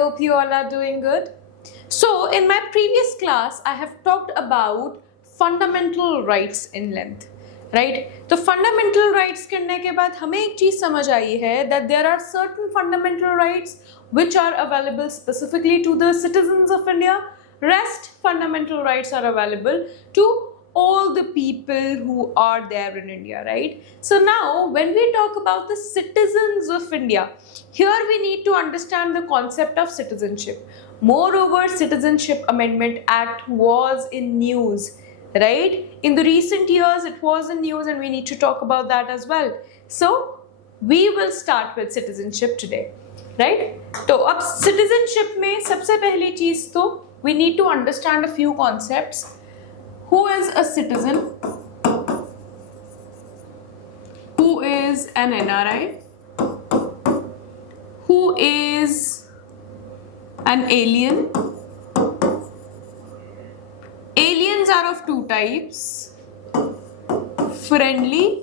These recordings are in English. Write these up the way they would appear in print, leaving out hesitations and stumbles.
hope you all are doing good. So, in my previous class, I have talked about fundamental rights in length, right? तो fundamental rights करने के बाद हमें एक चीज समझ आई है that there are certain fundamental rights which are available specifically to the citizens of India. Rest fundamental rights are available to all the people who are there in India, right? So now when we talk about the citizens of India, here we need to understand the concept of citizenship. Moreover, Citizenship Amendment Act was in news, right? In the recent years, it was in news and we need to talk about that as well. So we will start with citizenship today, right? तो अब citizenship में सबसे पहली चीज तो we need to understand a few concepts. Who is a citizen? Who is an NRI? Who is an alien? Aliens are of two types: friendly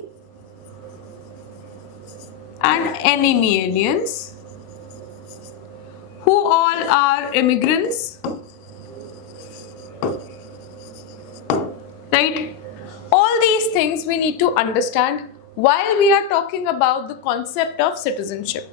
and enemy aliens. Who all are immigrants? Right? All these things we need to understand while we are talking about the concept of citizenship.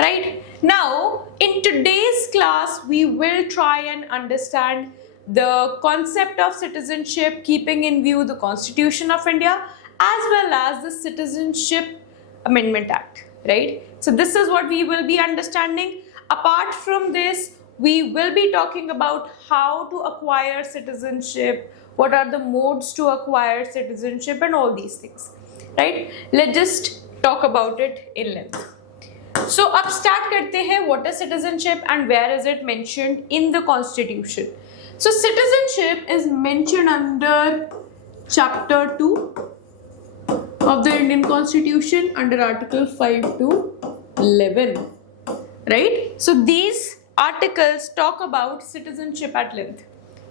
Right? Now, in today's class, we will try and understand the concept of citizenship, keeping in view the Constitution of India as well as the Citizenship Amendment Act. Right? So this is what we will be understanding. Apart from this, we will be talking about how to acquire citizenship, what are the modes to acquire citizenship and all these things, right? Let's just talk about it in length. So अब start करते हैं what is citizenship and where is it mentioned in the constitution. So citizenship is mentioned under chapter 2 of the Indian Constitution under article 5 to 11, right? So these articles talk about citizenship at length.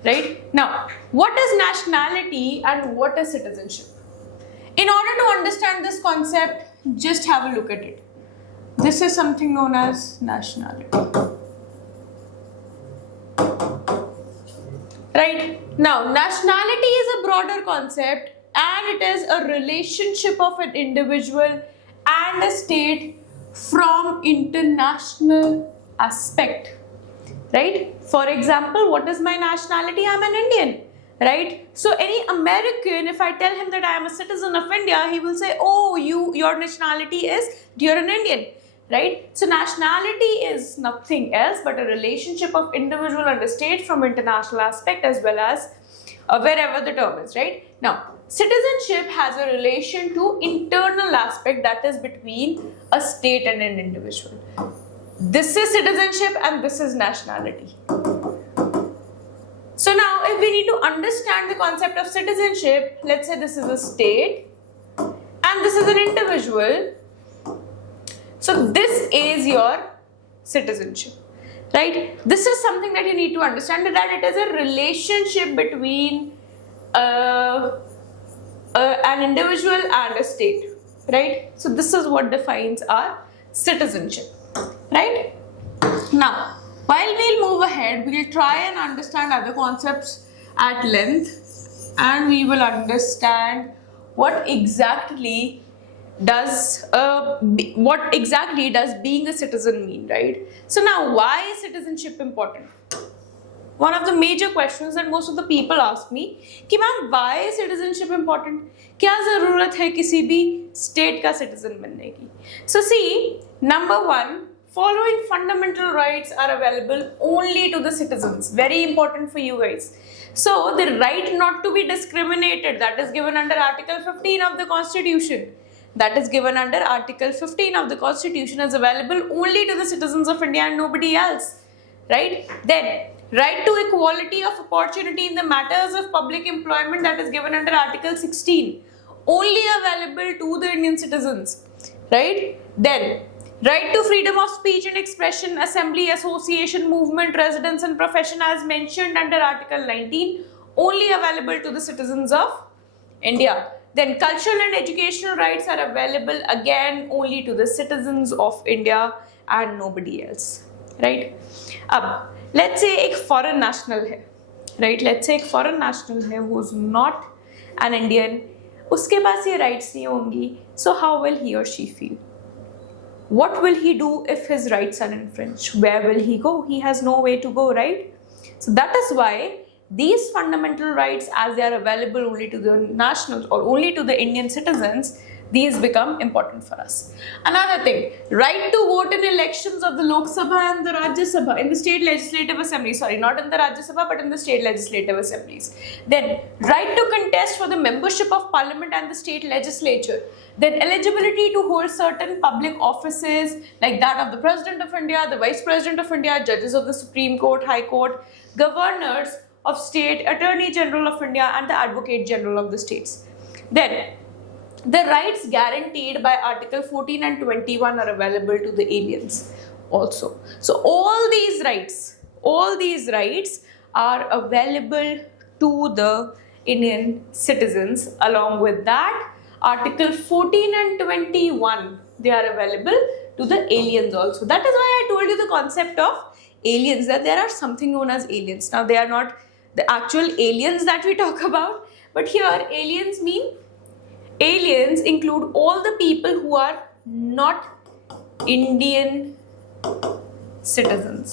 Right? Now, what is nationality and what is citizenship? In order to understand this concept, just have a look at it. This is something known as nationality. Right? Now, nationality is a broader concept and it is a relationship of an individual and a state from international aspect. Right? For example, what is my nationality? I'm an Indian, right? So any American, if I tell him that I am a citizen of India, he will say, oh, your nationality is, you're an Indian, right? So nationality is nothing else but a relationship of individual and a state from international aspect as well as wherever the term is, right? Now, citizenship has a relation to internal aspect, that is between a state and an individual. This is citizenship and this is nationality. So now if we need to understand the concept of citizenship, let's say this is a state and this is an individual. So this is your citizenship, right? This is something that you need to understand, that it is a relationship between an individual and a state, right? So this is what defines our citizenship. Right? Now, while we'll move ahead, we'll try and understand other concepts at length and we will understand what exactly does being a citizen mean, right? So now, why is citizenship important? One of the major questions that most of the people ask me कि ma'am why is citizenship important? क्या ज़रूरत है किसी भी state का citizen बनने की? So see, number one, following fundamental rights are available only to the citizens. Very important for you guys. So the right not to be discriminated, that is given under Article 15 of the Constitution. That is given under Article 15 of the Constitution is available only to the citizens of India and nobody else. Right? Then, right to equality of opportunity in the matters of public employment, that is given under Article 16. Only available to the Indian citizens. Right? Then, right to freedom of speech and expression, assembly, association, movement, residence and profession as mentioned under Article 19, only available to the citizens of India. Then cultural and educational rights are available again only to the citizens of India and nobody else. Right. अब let's say एक foreign national है, right, let's say एक foreign national है who is not an Indian, उसके पास ये rights नहीं होंगी, so how will he और she feel? What will he do if his rights are infringed? Where will he go? He has no way to go, right? So that is why these fundamental rights, as they are available only to the nationals or only to the Indian citizens, these become important for us. Another thing, right to vote in elections of the Lok Sabha and the Rajya Sabha, in the state legislative assembly, sorry, not in the Rajya Sabha but in the state legislative assemblies. Then right to contest for the membership of parliament and the state legislature. Then eligibility to hold certain public offices like that of the President of India, the Vice President of India, judges of the Supreme Court, High Court, governors of state, Attorney General of India and the Advocate General of the states. Then the rights guaranteed by Article 14 and 21 are available to the aliens also. So all these rights are available to the Indian citizens. Along with that, Article 14 and 21, they are available to the aliens also. That is why I told you the concept of aliens, that there are something known as aliens. Now they are not the actual aliens that we talk about, but here aliens include all the people who are not Indian citizens.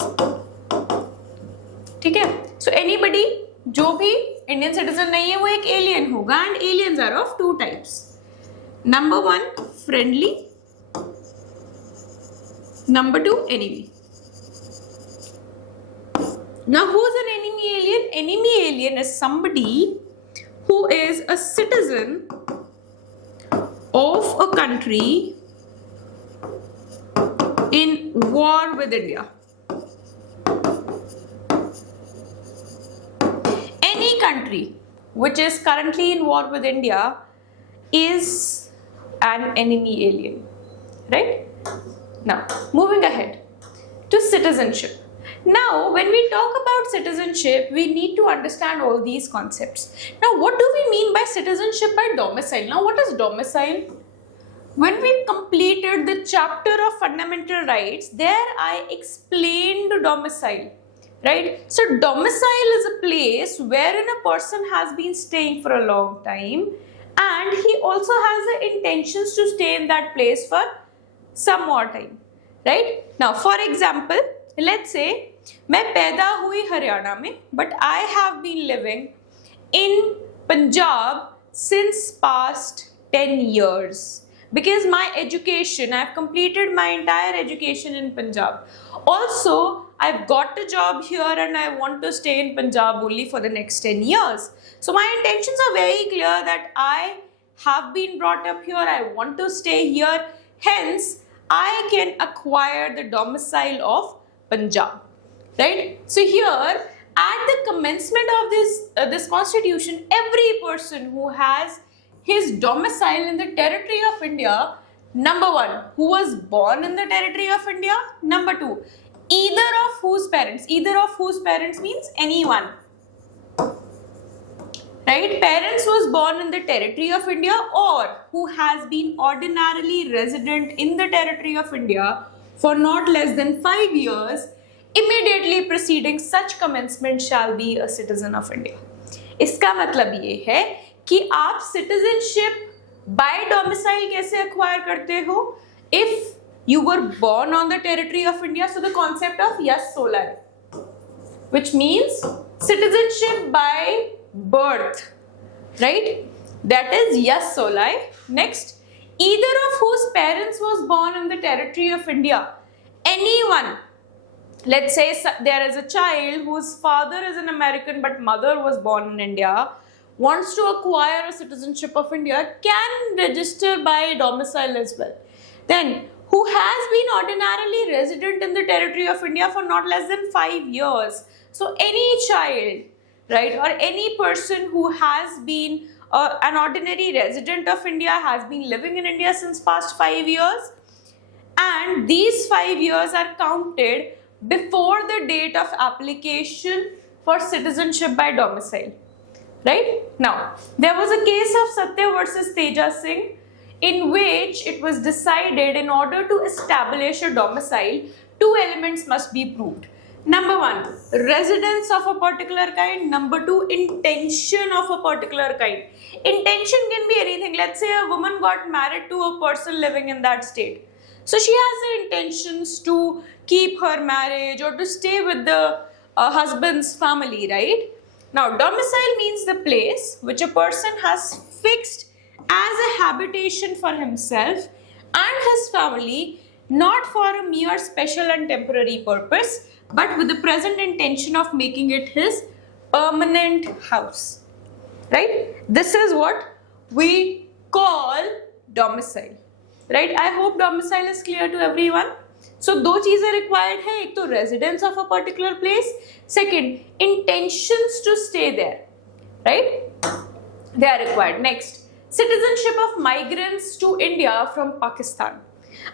ठीक है? So anybody जो भी Indian citizen नहीं है वो एक alien होगा, and aliens are of two types. Number one, friendly. Number two, enemy. Now who's an enemy alien? Enemy alien is somebody who is a citizen of a country in war with India. Any country which is currently in war with India is an enemy alien, right? Now, moving ahead to citizenship. Now, when we talk about citizenship, we need to understand all these concepts. Now, what do we mean by citizenship by domicile? Now, what is domicile? When we completed the chapter of fundamental rights, there I explained domicile, right? So, domicile is a place wherein a person has been staying for a long time and he also has the intentions to stay in that place for some more time, right? Now, for example, let's say मैं पैदा हुई हरियाणा में, but I have been living in Punjab since past 10 years because my education, I have completed my entire education in Punjab. Also, I've got a job here and I want to stay in Punjab only for the next 10 years. So my intentions are very clear that I have been brought up here, I want to stay here, hence I can acquire the domicile of Punjab. Right? So here, at the commencement of this constitution, every person who has his domicile in the territory of India, number one, who was born in the territory of India, number two, either of whose parents means anyone, right? Parents was born in the territory of India or who has been ordinarily resident in the territory of India for not less than 5 years, immediately preceding such commencement shall be a citizen of India. इसका मतलब ये है कि आप citizenship by domicile कैसे acquire करते हो? If you were born on the territory of India, so the concept of jus soli, which means citizenship by birth, right? That is jus soli. Next, either of whose parents was born in the territory of India, anyone. Let's say there is a child whose father is an American but mother was born in India, wants to acquire a citizenship of India, can register by domicile as well. Then, who has been ordinarily resident in the territory of India for not less than 5 years. So, any child, right, or any person who has been an ordinary resident of India, has been living in India since past 5 years, and these 5 years are counted before the date of application for citizenship by domicile, right? Now, there was a case of Satya versus Teja Singh in which it was decided in order to establish a domicile, two elements must be proved. Number one, residence of a particular kind. Number two, intention of a particular kind. Intention can be anything. Let's say a woman got married to a person living in that state. So she has the intentions to keep her marriage or to stay with the husband's family, right? Now, domicile means the place which a person has fixed as a habitation for himself and his family, not for a mere special and temporary purpose, but with the present intention of making it his permanent house. Right? This is what we call domicile. Right? I hope domicile is clear to everyone. So, दो चीजें required है, एक तो residence of a particular place, second, intentions to stay there. Right? They are required. Next, citizenship of migrants to India from Pakistan.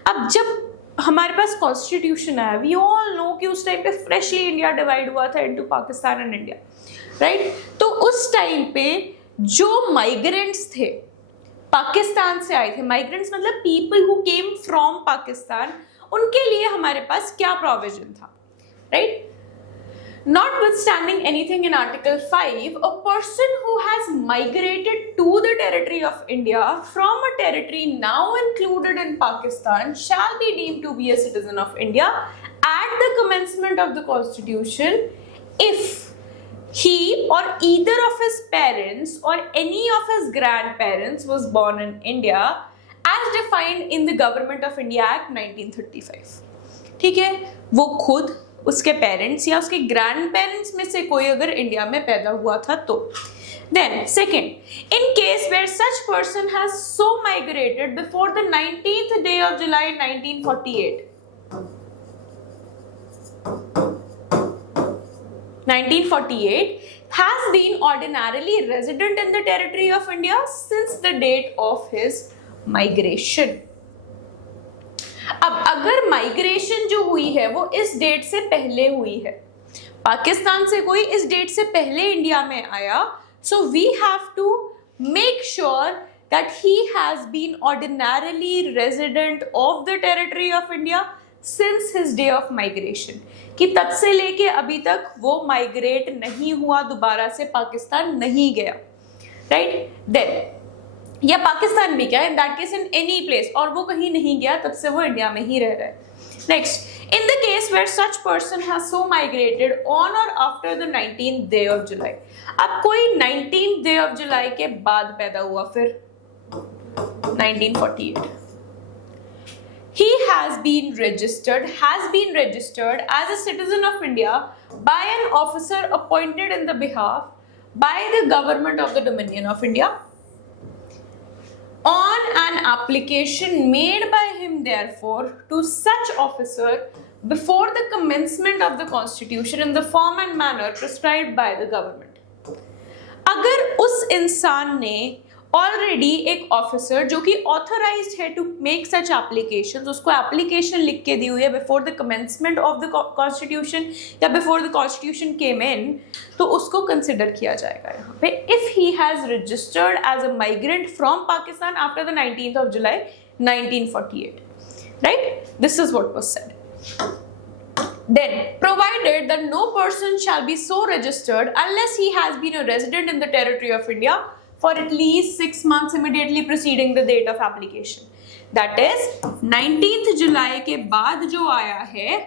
अब जब हमारे पास constitution आया, we all know कि उस टाइम पे फ्रेशली इंडिया डिवाइड हुआ था into Pakistan and India, right? तो उस टाइम पे जो माइग्रेंट्स थे पाकिस्तान से आए थे, माइग्रेंट्स मतलब people who came from Pakistan, उनके लिए हमारे पास क्या प्रोविजन था, right? Notwithstanding anything in Article 5, a person who has migrated to the territory of India from a territory now included in Pakistan shall be deemed to be a citizen of India at the commencement of the Constitution if he or either of his parents or any of his grandparents was born in India as defined in the Government of India Act 1935. ठीक है, वो खुद उसके parents या उसके grand parents में से कोई अगर इंडिया में पैदा हुआ था तो. Then second, in case where such person has so migrated before the 19th day of July 1948. 1948 has been ordinarily resident in the territory of India since the date of his migration. अब अगर migration जो हुई है वो इस date से पहले हुई है, पाकिस्तान से कोई इस डेट से पहले इंडिया में आया, so we have to make sure that he has been ordinarily resident of the territory of India since his day of migration, कि तब से लेके अभी तक वो माइग्रेट नहीं हुआ, दोबारा से पाकिस्तान नहीं गया, राइट? देन या पाकिस्तान भी क्या, in that case in any place, और वो कहीं नहीं गया, तब से वो इंडिया में ही रह रहा है. Next, in the case where such person has so migrated on और after the 19th day of July. अब कोई 19th day of July के बाद पैदा हुआ, फिर 1948, he has been registered as a citizen of India by an officer appointed in the behalf by the government of the Dominion of India on an application made by him therefore to such officer before the commencement of the constitution in the form and manner prescribed by the government. अगर उस इंसान ने already एक officer जो कि authorised है to make such applications, उसको application लिख के दी हुई है before the commencement of the constitution या before the constitution came in, तो उसको कंसिडर किया जाएगा यहाँ पे if he has registered as a migrant from Pakistan after the 19th of July 1948, right? This is what was said. Then, provided that no person shall be so registered unless he has been a resident in the territory of India for at least 6 months immediately preceding the date of application. That is 19th July के बाद जो आया है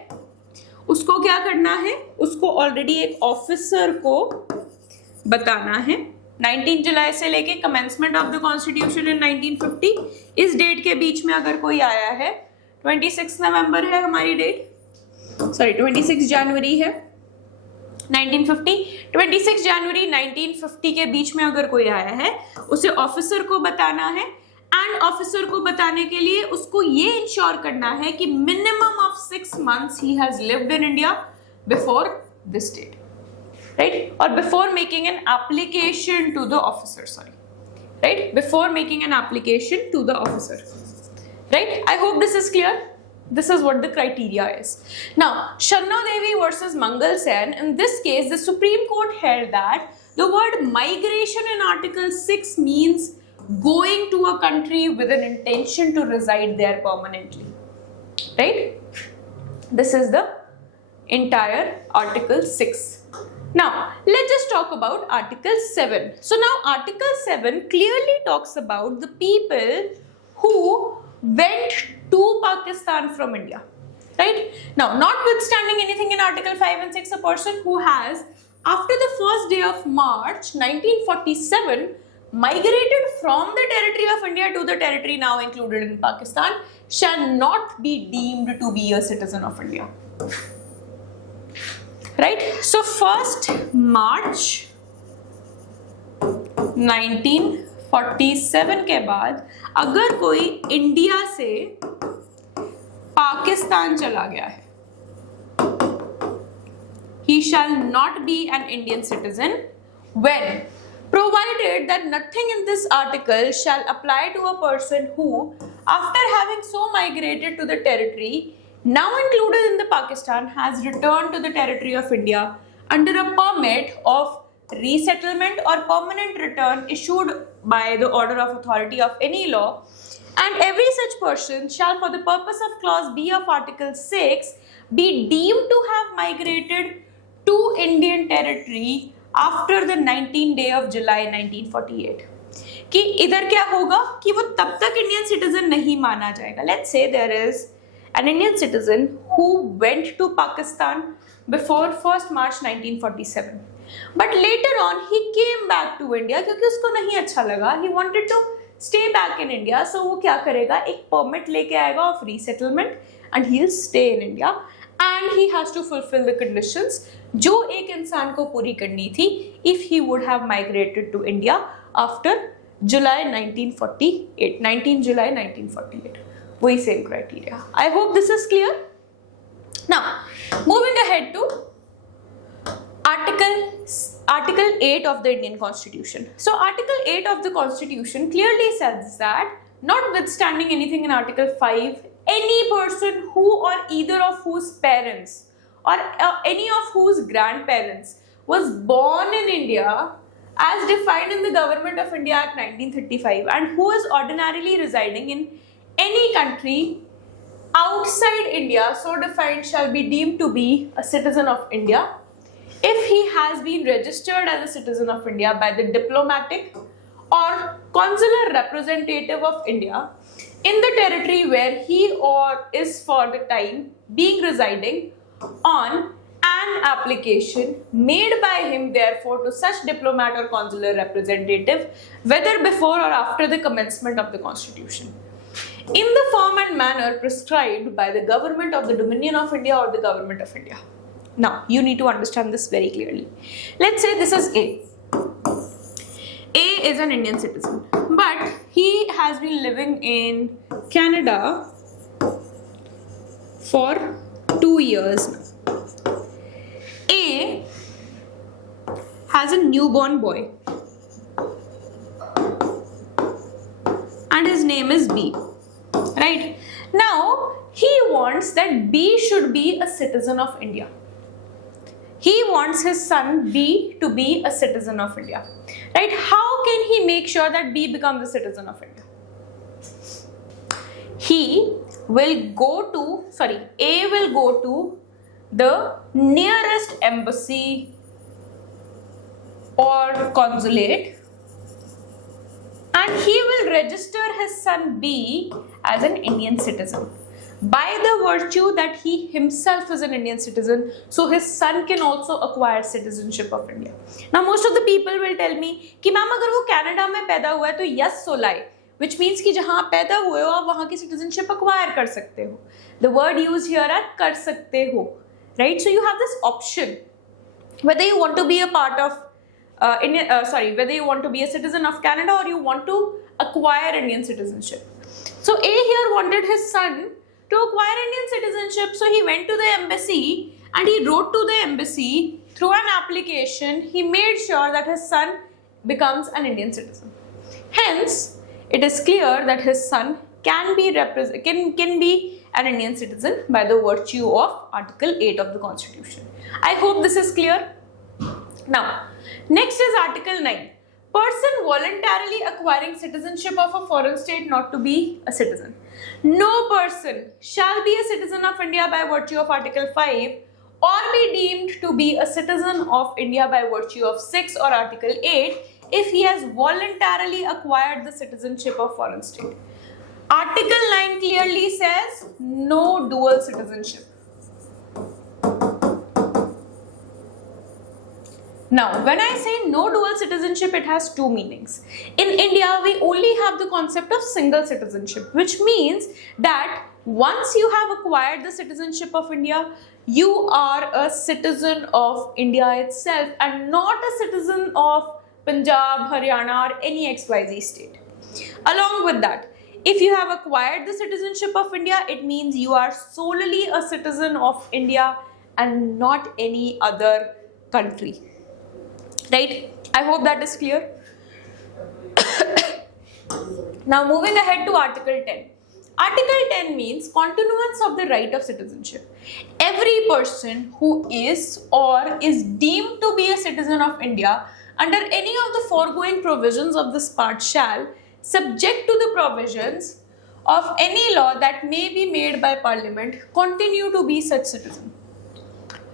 उसको क्या करना है, उसको ऑलरेडी एक ऑफिसर को बताना है. 19 जुलाई से लेके commencement of the constitution in 1950, इस डेट के बीच में अगर कोई आया है, 26 नवंबर है हमारी डेट, सॉरी 26 जनवरी है 1950, 26 जनवरी 1950 के बीच में अगर कोई आया है, उसे ऑफिसर को बताना है. एंड ऑफिसर को बताने के लिए उसको ये इंश्योर करना है कि मिनिमम ऑफ 6 months ही has lived in India before this date, right? और before making an application to the officer, sorry, right, before making an application to the officer, right? I hope this is clear. This is what the criteria is. Now, Sharna Devi versus Mangal Sen, in this case, the Supreme Court held that the word migration in Article 6 means going to a country with an intention to reside there permanently. Right? This is the entire Article 6. Now, let's just talk about Article 7. So now Article 7 clearly talks about the people who went to Pakistan from India. Right? Now, notwithstanding anything in Article 5 and 6, a person who has, after the first day of March 1947, migrated from the territory of India to the territory now included in Pakistan shall not be deemed to be a citizen of India. Right? So 1st March 1947 के बाद अगर कोई India से पाकिस्तान चला गया है, he shall not be an Indian citizen when, provided that nothing in this article shall apply to a person who, after having so migrated to the territory now included in the Pakistan, has returned to the territory of India under a permit of resettlement or permanent return issued by the order of authority of any law, and every such person shall, for the purpose of clause B of Article 6, be deemed to have migrated to Indian territory after the 19th day of July 1948. कि इधर क्या होगा कि वो तब तक Indian citizen नहीं माना जाएगा. Let's say there is an Indian citizen who went to Pakistan before 1st March 1947. But later on he came back to India क्योंकि उसको नहीं अच्छा लगा. He wanted to stay back in India. So वो क्या करेगा, एक permit लेके आएगा of resettlement and he'll stay in India and he has to fulfill the conditions जो एक इंसान को पूरी करनी थी if he would have migrated to India after July 1948, 19 July 1948. वही same criteria. I hope this is clear. Now, moving ahead to Article 8 of the Indian Constitution. So, Article 8 of the Constitution clearly says that, notwithstanding anything in Article 5, any person who or either of whose parents or any of whose grandparents was born in India as defined in the Government of India Act 1935 and who is ordinarily residing in any country outside India so defined shall be deemed to be a citizen of India if he has been registered as a citizen of India by the diplomatic or consular representative of India in the territory where he or is for the time being residing on an application made by him therefore to such diplomat or consular representative whether before or after the commencement of the Constitution in the form and manner prescribed by the government of the Dominion of India or the Government of India. Now, you need to understand this very clearly. Let's say this is A. A is an Indian citizen, but he has been living in Canada for 2 years now. A has a newborn boy and his name is B. Right? Now, he wants that B should be a citizen of India. He wants his son B to be a citizen of India. Right? How can he make sure that B becomes a citizen of India? A will go to the nearest embassy or consulate and he will register his son B as an Indian citizen. By the virtue that he himself is an Indian citizen, so his son can also acquire citizenship of India. Now, most of the people will tell me कि ma'am अगर वो Canada में पैदा हुआ है तो yes सोलाई, which means कि जहाँ आप पैदा हुए हो आप वहाँ की citizenship acquire कर सकते हो. The word used here are कर सकते हो, right? So you have this option whether you want to be a part of whether you want to be a citizen of Canada or you want to acquire Indian citizenship. So A here wanted his son to acquire Indian citizenship, so he went to the embassy and he wrote to the embassy through an application. He made sure that his son becomes an Indian citizen. Hence, it is clear that his son can be an Indian citizen by the virtue of Article 8 of the Constitution. I hope this is clear. Now, next is Article 9. person voluntarily acquiring citizenship of a foreign state not to be a citizen. No person shall be a citizen of India by virtue of Article 5 or be deemed to be a citizen of India by virtue of 6 or Article 8 if he has voluntarily acquired the citizenship of foreign state. Article 9 clearly says no dual citizenship. Now, when I say no dual citizenship, it has two meanings. In India, we only have the concept of single citizenship, which means that once you have acquired the citizenship of India, you are a citizen of India itself and not a citizen of Punjab, Haryana or any XYZ state. Along with that, if you have acquired the citizenship of India, it means you are solely a citizen of India and not any other country. Right? I hope that is clear. Now moving ahead to Article 10. Article 10 means continuance of the right of citizenship. Every person who is or is deemed to be a citizen of India under any of the foregoing provisions of this part shall, subject to the provisions of any law that may be made by Parliament, continue to be such citizen.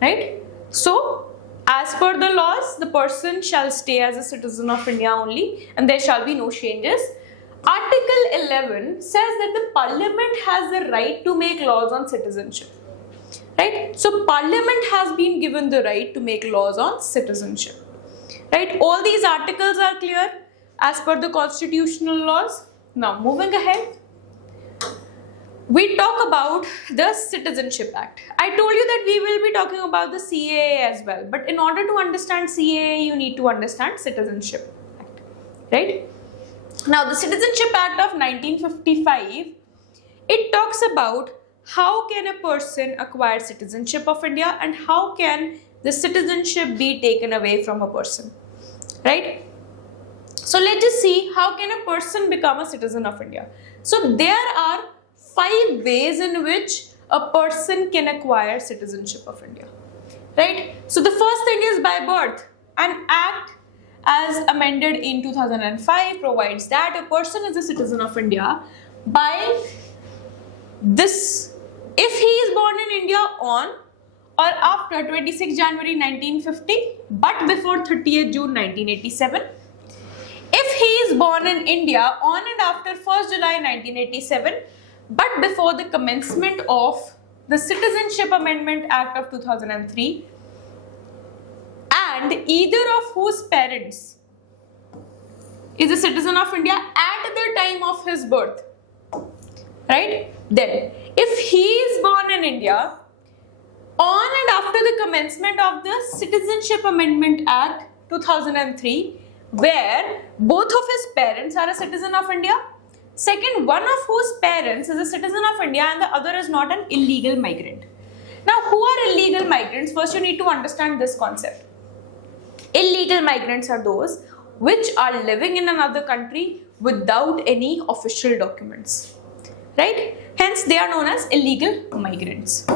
Right? So, as per the laws, the person shall stay as a citizen of India only and there shall be no changes. Article 11 says that the Parliament has the right to make laws on citizenship. Right? So, Parliament has been given the right to make laws on citizenship. Right? All these articles are clear as per the constitutional laws. Now, moving ahead. We talk about the Citizenship Act. I told you that we will be talking about the CAA as well. But in order to understand CAA, you need to understand Citizenship Act. Right? Now, the Citizenship Act of 1955, it talks about how can a person acquire citizenship of India and how can the citizenship be taken away from a person. Right? So, let's just see how can a person become a citizen of India. So, there are 5 ways in which a person can acquire citizenship of India. Right? So the first thing is by birth. An act as amended in 2005 provides that a person is a citizen of India by this. If he is born in India on or after 26 January 1950 but before 30th June 1987. If he is born in India on and after 1st July 1987 but before the commencement of the Citizenship Amendment Act of 2003 and either of whose parents is a citizen of India at the time of his birth, right? Then, if he is born in India on and after the commencement of the Citizenship Amendment Act 2003 where both of his parents are a citizen of India, second, one of whose parents is a citizen of India and the other is not an illegal migrant. Now, who are illegal migrants? First, you need to understand this concept. Illegal migrants are those which are living in another country without any official documents. Right? Hence, they are known as illegal migrants.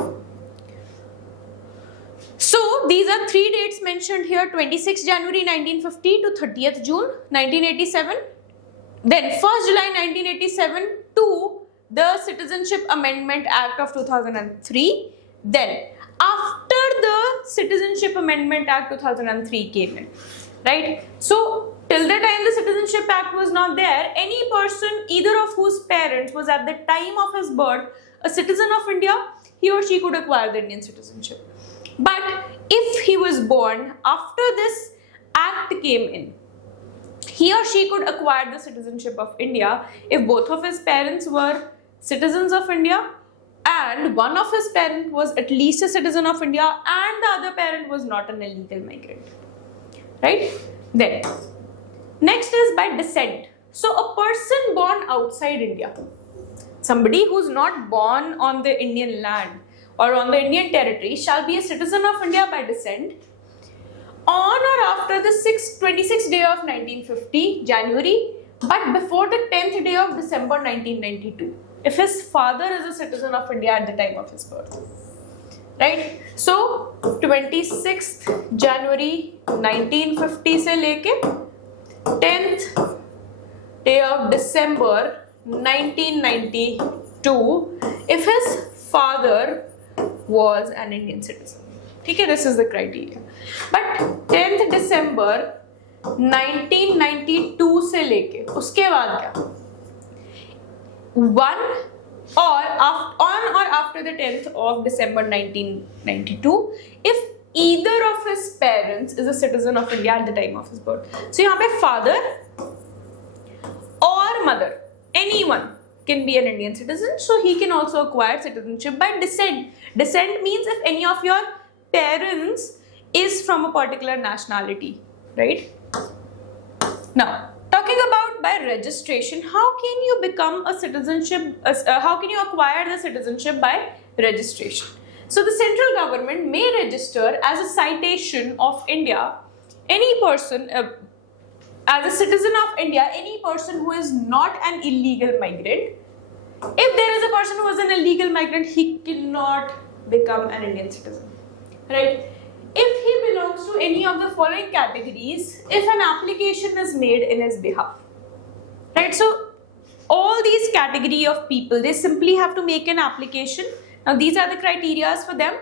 So, these are 3 dates mentioned here, 26 January 1950 to 30th June 1987. Then 1st July 1987 to the Citizenship Amendment Act of 2003. Then after the Citizenship Amendment Act 2003 came in, right? So till the time the Citizenship Act was not there, any person either of whose parents was at the time of his birth a citizen of India, he or she could acquire the Indian citizenship. But if he was born after this act came in, he or she could acquire the citizenship of India if both of his parents were citizens of India and one of his parents was at least a citizen of India and the other parent was not an illegal migrant. Right? Then, next is by descent. So, a person born outside India, somebody who's not born on the Indian land or on the Indian territory shall be a citizen of India by descent on or after the 26th day of 1950, January, but before the 10th day of December 1992, if his father is a citizen of India at the time of his birth. Right? So, 26th January 1950 से लेके 10th day of December 1992 if his father was an Indian citizen. ठीक है, this is the criteria. But 10th December 1992 से लेके उसके बाद क्या, on or after the 10th of December 1992 if either of his parents is a citizen of India at the time of his birth. So यहाँ पे father or mother, anyone can be an Indian citizen, so he can also acquire citizenship by descent. Descent means if any of your parents is from a particular nationality, right? Now, talking about by registration, how can you become a citizenship? How can you acquire the citizenship by registration? So the central government may register as a citation of India any person. As a citizen of India, any person who is not an illegal migrant. If there is a person who is an illegal migrant, he cannot become an Indian citizen, right? If he belongs to any of the following categories, if an application is made in his behalf, right? So all these category of people, they simply have to make an application. Now these are the criteria for them.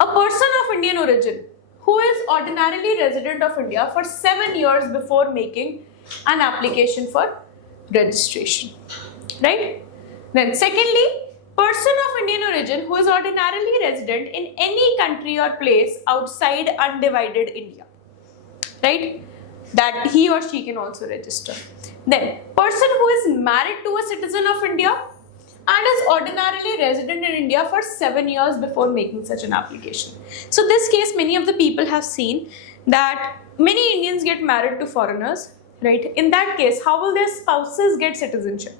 A person of Indian origin who is ordinarily resident of India for 7 years before making an application for registration, right? Then secondly, person of Indian origin who is ordinarily resident in any country or place outside undivided India, right? That he or she can also register. Then person who is married to a citizen of India and is ordinarily resident in India for 7 years before making such an application. So this case, many of the people have seen that many Indians get married to foreigners, right? In that case, how will their spouses get citizenship?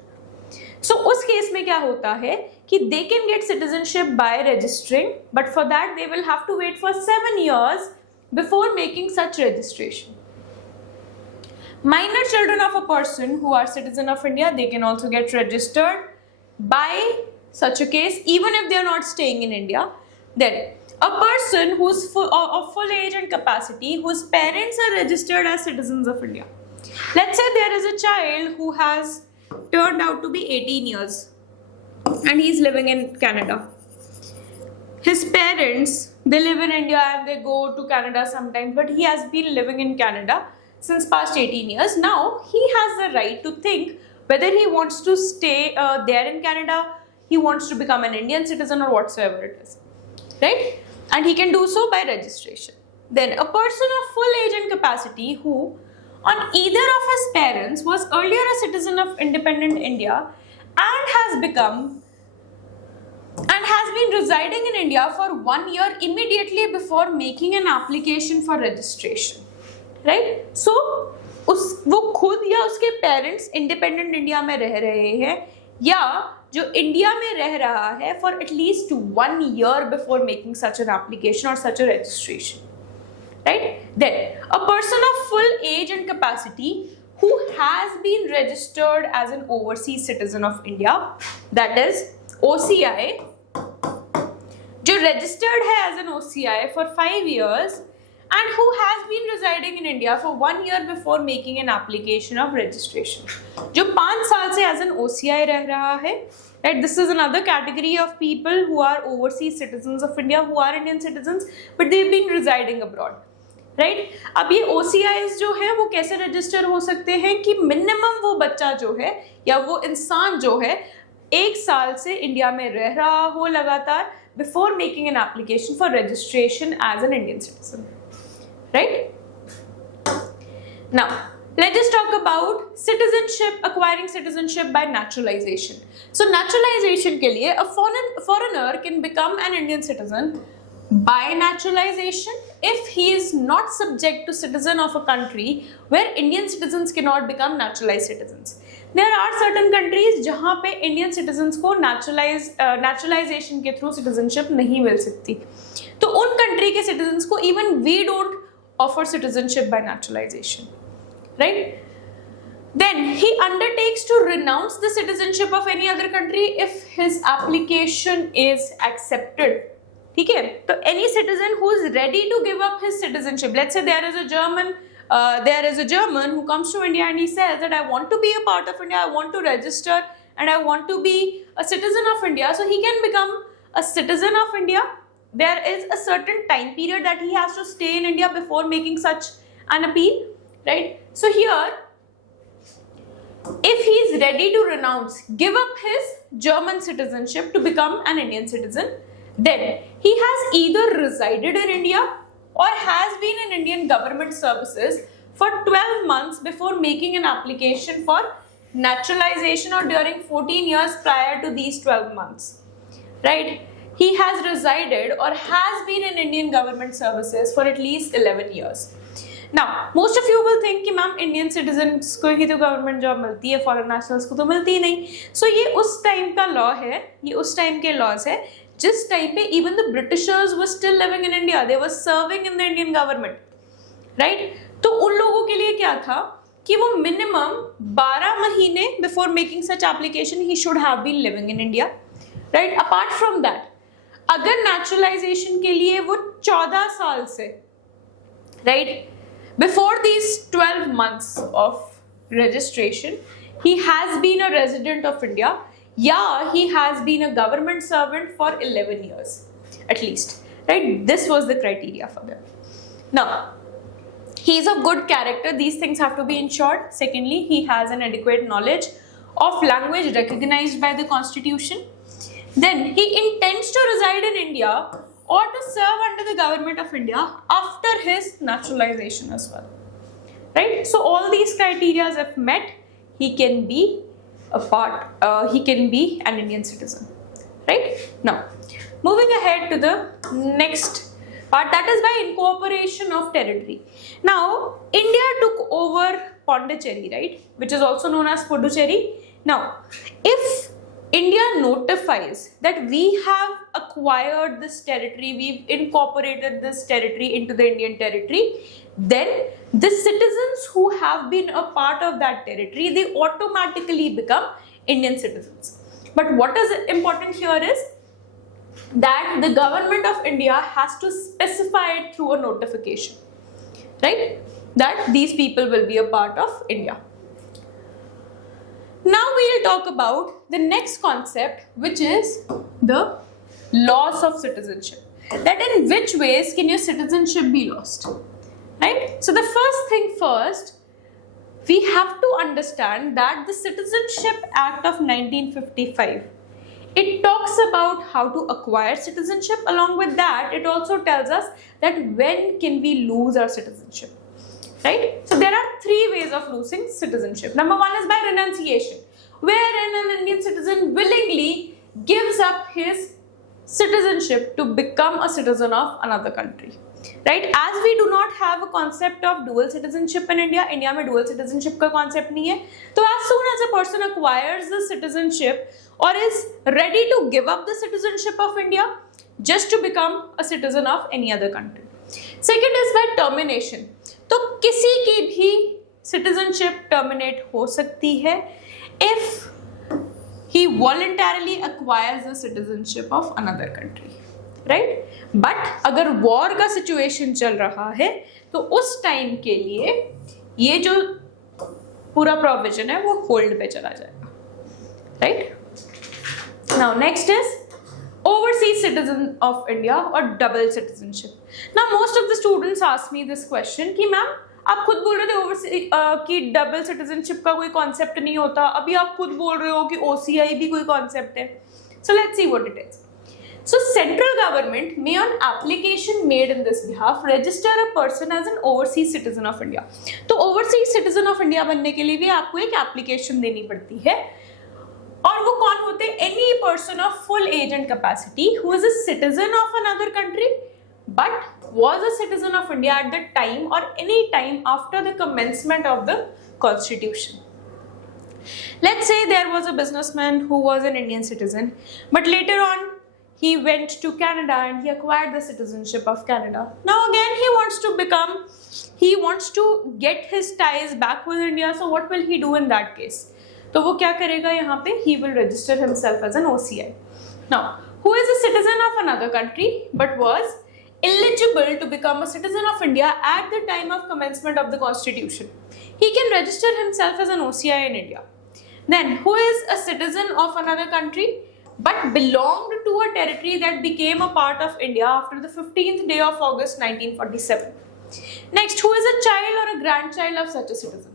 So उस case में क्या होता है कि they can get citizenship by registering, but for that they will have to wait for 7 years before making such registration. Minor children of a person who are citizen of India, they can also get registered by such a case, even if they are not staying in India. Then a person who's of full age and capacity, whose parents are registered as citizens of India. Let's say there is a child who has turned out to be 18 years and he's living in Canada. His parents, they live in India and they go to Canada sometimes, but he has been living in Canada since past 18 years. Now he has the right to think whether he wants to stay there in Canada, he wants to become an Indian citizen or whatsoever it is, right? And he can do so by registration. Then a person of full age and capacity who on either of his parents was earlier a citizen of independent India and has been residing in India for 1 year immediately before making an application for registration, right? So वो खुद या उसके parents independent India में रह रहे हैं या जो इंडिया में रह रहा है for at least 1 year before making such an application और सच अ registration, right? Then a person of full age and capacity who has been registered as an overseas citizen of India, that is OCI, जो registered है as an OCI for 5 years and who has been residing in India for 1 year before making an application of registration. जो 5 साल से as an OCI रह रहा है, right? This is another category of people who are overseas citizens of India, who are Indian citizens, but they've been residing abroad, right? अब ये OCIs जो है वो कैसे रजिस्टर हो सकते हैं कि मिनिमम वो बच्चा जो है या वो इंसान जो है 1 साल से इंडिया में रह रहा हो लगातार before making an application for registration as an Indian citizen, right? Now let's just talk about citizenship, acquiring citizenship by naturalization. So naturalization के लिए a foreigner can become an Indian citizen by naturalization if he is not subject to citizen of a country where Indian citizens cannot become naturalized citizens. There are certain countries जहाँ पे Indian citizens को naturalization के through citizenship नहीं मिल सकती, तो उन country के citizens को even we don't offer citizenship by naturalization, right? Then he undertakes to renounce the citizenship of any other country if his application is accepted. ठीक है, तो any citizen who is ready to give up his citizenship, let's say there is a German there is a German who comes to India and he says that I want to be a part of India, I want to register and I want to be a citizen of India. So he can become a citizen of India. There is a certain time period that he has to stay in India before making such an appeal, right? So here, if he is ready to renounce, give up his German citizenship to become an Indian citizen, then he has either resided in India or has been in Indian government services for 12 months before making an application for naturalization, or during 14 years prior to these 12 months, right? He has resided or has been in Indian government services for at least 11 years. Now, most of you will think कि ma'am Indian citizens को ही तो government job मिलती है, foreign nationals को तो मिलती नहीं. सो ये उस टाइम का लॉ है, ये उस टाइम के लॉज है जिस टाइम पे even the Britishers were still living in India, they were serving in the Indian government, right? तो उन लोगों के लिए क्या था कि वो मिनिमम 12 महीने before making such application he should have been living in India, right? Apart from that, अगर नेचुरलाइजेशन के लिए वो 14 साल से, right, before these 12 months of registration, he has been a resident of India, yeah, he has been a government servant for 11 years at least, right? This was the criteria for them. Now, he is of good character, these things have to be ensured. Secondly, he has an adequate knowledge of language recognized by the constitution. Then he intends to reside in India or to serve under the government of India after his naturalization as well, right? So all these criteria if met, he can be he can be an Indian citizen, right? Now, moving ahead to the next part, that is by incorporation of territory. Now, India took over Pondicherry, right, which is also known as Puducherry. Now, if India notifies that we have acquired this territory, we've incorporated this territory into the Indian territory, then the citizens who have been a part of that territory, they automatically become Indian citizens. But what is important here is that the government of India has to specify it through a notification, right, that these people will be a part of India. Now we'll talk about the next concept, which is the loss of citizenship. That in which ways can your citizenship be lost, right? So the first thing first, we have to understand that the Citizenship Act of 1955, it talks about how to acquire citizenship. Along with that, it also tells us that when can we lose our citizenship, right? So there are 3 ways of losing citizenship. Number 1 is by renunciation, wherein an Indian citizen willingly gives up his citizenship to become a citizen of another country, right? As we do not have a concept of dual citizenship in India, India में dual citizenship का concept नहीं है, तो as soon as a person acquires the citizenship or is ready to give up the citizenship of India just to become a citizen of any other country. Second is by termination. तो किसी की भी citizenship terminate हो सकती है if he voluntarily acquires the citizenship of another country, right? But अगर war का situation चल रहा है तो उस time के लिए ये जो पूरा provision है वो hold पे चला जाएगा, right? Now next is overseas citizen of India or double citizenship. Now most of the students ask me this question कि मैम आप खुद बोल रहे थे ओवरसीज कि डबल सिटीजनशिप का कोई कॉन्सेप्ट नहीं होता, अभी आप खुद बोल रहे हो कि OCI भी कोई कॉन्सेप्ट है. So let's see what it is. So central government may on application made in this behalf register a person as an overseas citizen of India. तो overseas citizen of India बनने के लिए भी आपको एक application देनी पड़ती है और वो कौन होते हैं? Any person of full age and capacity who is a citizen of another country but was a citizen of India at the time or any time after the commencement of the constitution. Let's say there was a businessman who was an Indian citizen but later on he went to Canada and he acquired the citizenship of Canada. Now again he wants to get his ties back with India. So what will he do in that case? तो वो क्या करेगा यहाँ पे? He will register himself as an OCI. Now, who is a citizen of another country but was eligible to become a citizen of India at the time of commencement of the constitution. He can register himself as an OCI in India. Then, who is a citizen of another country but belonged to a territory that became a part of India after the 15th day of August 1947. Next, who is a child or a grandchild of such a citizen?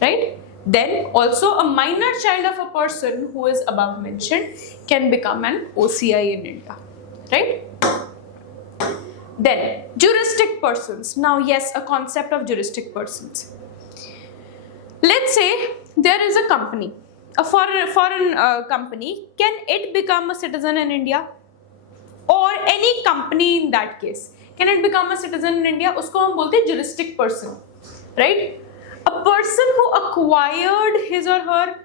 Right? Then, also a minor child of a person who is above mentioned can become an OCI in India. Right? Then, juristic persons. Now, yes, a concept of juristic persons. Let's say there is a company, a foreign company. Can it become a citizen in India? Or any company in that case. Can it become a citizen in India? Usko hum bolte hain juristic person. Right? A person who acquired his or her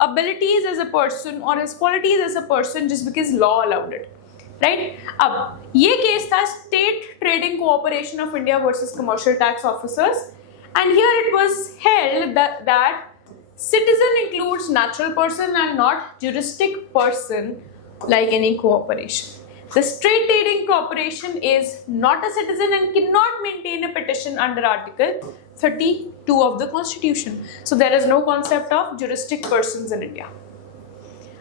abilities as a person or his qualities as a person just because law allowed it. Right? अब ये case था State Trading Cooperation of India versus Commercial Tax Officers, and here it was held that citizen includes natural person and not juristic person like any cooperation. The State Trading Corporation is not a citizen and cannot maintain a petition under Article 32 of the Constitution. So there is no concept of juristic persons in India.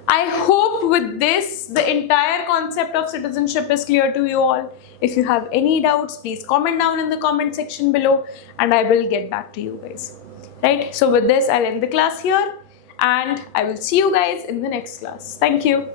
I hope with this the entire concept of citizenship is clear to you all. If you have any doubts, please comment down in the comment section below and I will get back to you guys. Right? So with this, I'll end the class here and I will see you guys in the next class. Thank you.